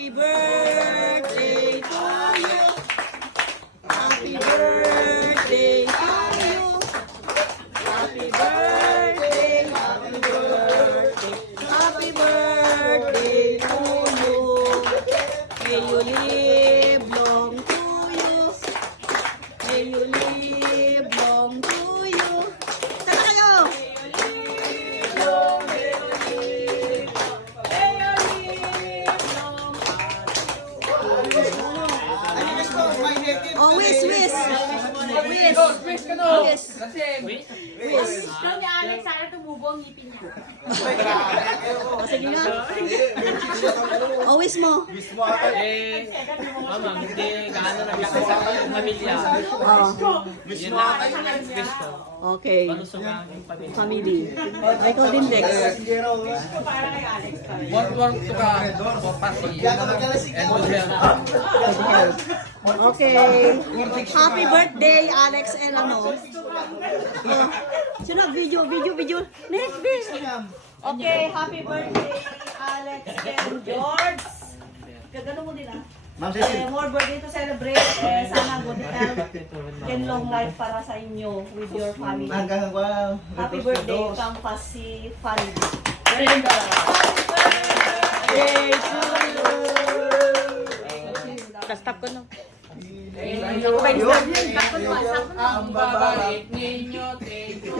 Happy birthday to you. Happy birthday to you. Happy birthday, happy birthday, happy birthday to you. May you live long to you. May you live long to you. Kanta kayo! Oh, wish, wish. Wish. Wish ka no. Wish. Wish. Ikaw ni Alex, sana tumubo ang ngipin niya. O, sige nga. O, wish mo. Mama, hindi gaano naglakas sa pamilya. Oh, Yun lang ang wish ko. okay. Palusog ang aking pamilya. Family. Ikaw din, Dex. Para kay Alex. Work to ka for party and good health. Good health. Okay. Happy birthday, Alex and ano. Oh, sino? Video. Next. Okay, happy birthday, Alex and George. Gagano mo din ah. More birthday to celebrate. Sana good health and long life para sa inyo with your family. Happy birthday, Kampasi family. Happy birthday to you. Stop ko na. Ang babait ninyo, thank you.